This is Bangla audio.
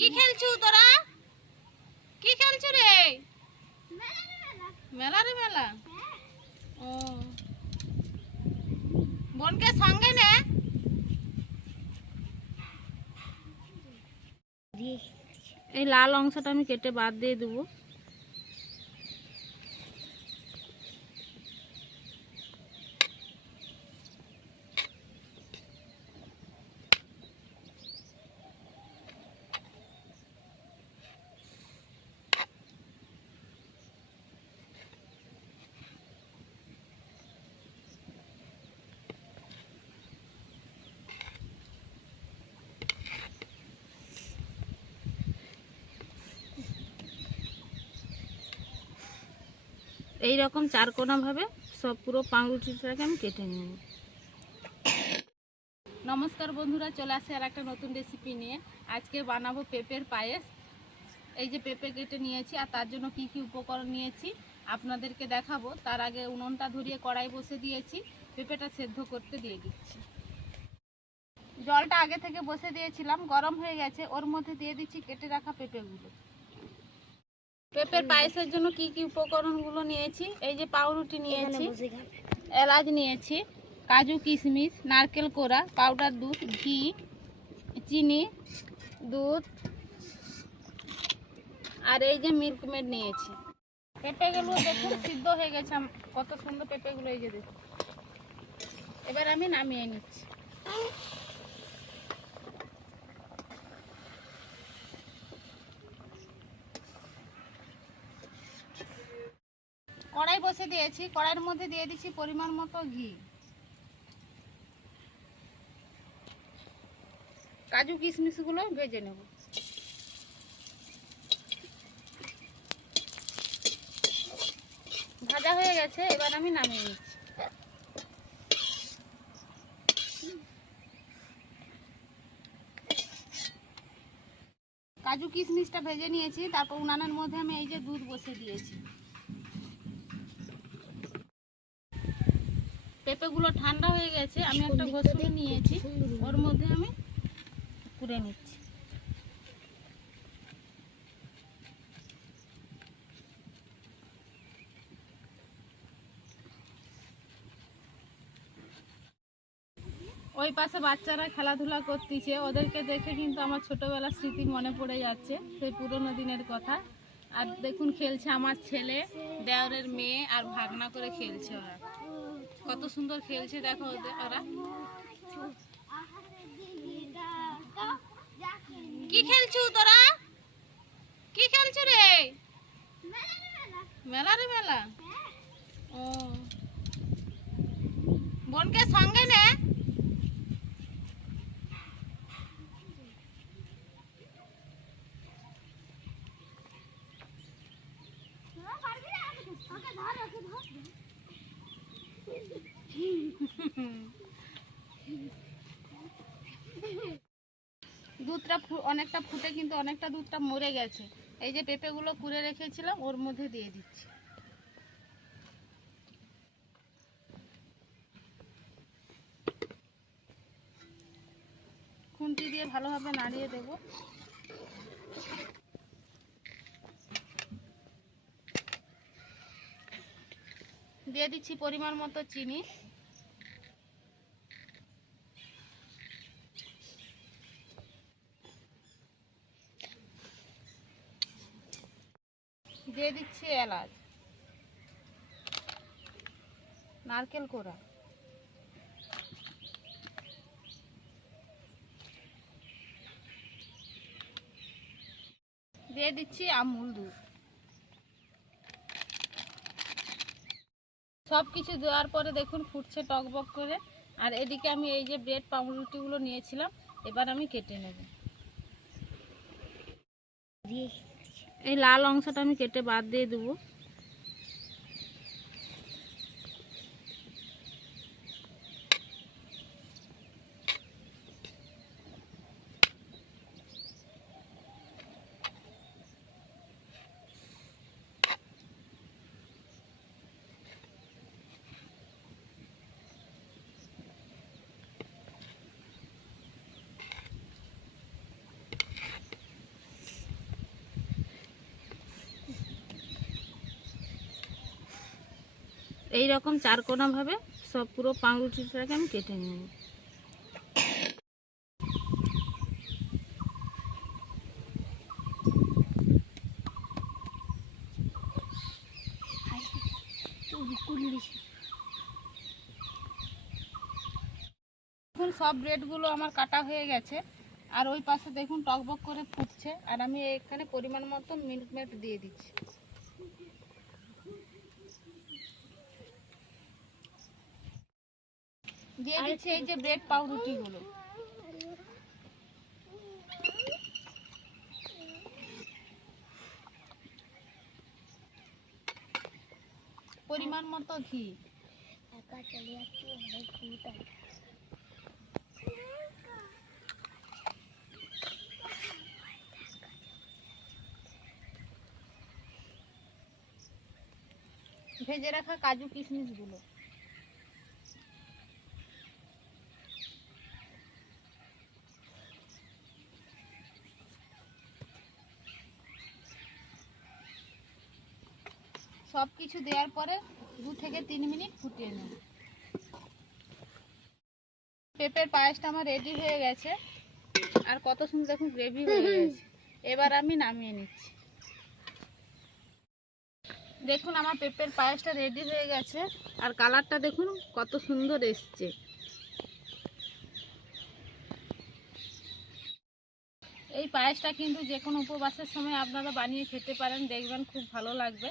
কি খেলছু তোরা? কি খেলছু রে? মেলা রে মেলা। ও। বোনকে সঙ্গে নে। এই লাল অংশটা আমি কেটে বাদ দিয়ে দেবো। এই রকম চারকোনা ভাবে সব পুরো পাউরুটিটাকে আমি কেটে নেব নমস্কার বন্ধুরা, চলে আসে আর একটা নতুন রেসিপি নিয়ে। আজকে বানাবো পেঁপের পায়েস। এই যে পেঁপে কেটে নিয়েছি আর তার জন্য কি কি উপকরণ নিয়েছি আপনাদেরকে দেখাবো। তার আগে উনুনটা ধরিয়ে কড়াই বসে দিয়েছি। পেঁপেটা সেদ্ধ করতে দিয়ে দিচ্ছি। জলটা আগে থেকে বসে দিয়েছিলাম, গরম হয়ে গেছে। ওর মধ্যে দিয়ে দিচ্ছি কেটে রাখা পেঁপেগুলো। পেঁপের পায়েসের জন্য কি কি উপকরণগুলো নিয়েছি? এই যে পাউরুটি নিয়েছি এলাচ নিয়েছি কাজু কিশমিশ নারকেল কোড়া পাউডার দুধ ঘি চিনি দুধ আর এই যে মিল্ক মেড নিয়েছি। পেঁপেগুলো দেখুন সিদ্ধ হয়ে গেছে কত সুন্দর পেঁপেগুলো এই যে দেখুন। এবার আমি নামিয়ে নিচ্ছি কড়াই বসে দিয়েছি, কড়াইয়ের মধ্যে দিয়ে দিচ্ছি পরিমাণ মতো ঘি। কাজু কিশমিশগুলো ভেজে নেব। ভাজা হয়ে গেছে, এবার আমি নামিয়ে নিচ্ছি। কাজু কিশমিশটা ভেজে নিয়েছি, তারপর উনানের মধ্যে আমি এই যে দুধ বসে দিয়েছি। পেঁপেগুলো ঠান্ডা হয়ে গেছে আমি একটা ঘষুনি নিয়েছি। ওর মধ্যে আমি কুড়ে নিচ্ছি। ওই পাশে বাচ্চারা খেলাধুলা করতেছে। ওদেরকে দেখে কিন্তু আমার ছোটবেলার স্মৃতি মনে পড়ে যাচ্ছে সেই পুরোনো দিনের কথা। আর দেখুন খেলছে আমার ছেলে দেওরের মেয়ে আর ভাগনা করে খেলছে ওরা। কত সুন্দর খেলছে দেখো ওরা। কি খেলছু তোরা? কি খেলছো রে? মেলা রে মেলা। ও। বোনকে সঙ্গে নে। দুধটা অনেকটা ফুটে কিন্তু অনেকটা দুধটা মরে গেছে। এই যে পেঁপেগুলো কুড়ে রেখেছিলাম, ওর মধ্যে দিয়ে দিচ্ছি। খুন্তি দিয়ে ভালোভাবে নাড়িয়ে দেব। দিয়ে দিচ্ছি পরিমাণ মতো চিনি। দিয়ে দিচ্ছি এলাচ। নারকেল কোড়া। দিয়ে দিচ্ছি আমুল দুধ। সব কিছু দেওয়ার পরে দেখুন ফুটছে টকবক করে। আর এদিকে আমি এই যে ব্রেড পাউরুটিগুলো নিয়েছিলাম, এবার আমি কেটে নেব। এই লাল অংশটা আমি কেটে বাদ দিয়ে দেবো। এই রকম চারকোনাভাবে সব পুরো পাউরুটিটাকে আমি কেটে নেব। দেখুন, সব ব্রেডগুলো আমার কাটা হয়ে গেছে। আর ওই পাশে দেখুন টকবক করে ফুটছে। আর আমি এখানে পরিমাণ মতো মিল্ক মেট দিয়ে দিচ্ছি। দিয়ে দিচ্ছি এই যে ব্রেড পাউরুটিগুলো পরিমাণ মতো ঘি। ভেজে রাখা কাজু কিশমিশগুলো সব কিছু দেওয়ার পরে দু থেকে তিন মিনিট ফুটিয়ে নেব। পেঁপের পায়েসটা আমার রেডি হয়ে গেছে। আর কত সুন্দর দেখুন গ্রেভি হয়ে গেছে। এবার আমি নামিয়ে নিচ্ছি। দেখুন আমার পেঁপের পায়েসটা রেডি হয়ে গেছে। আর কালারটা দেখুন কত সুন্দর এসছে। এই পায়েসটা কিন্তু যে কোনো উপবাসের সময় আপনারা বানিয়ে খেতে পারেন দেখবেন খুব ভালো লাগবে।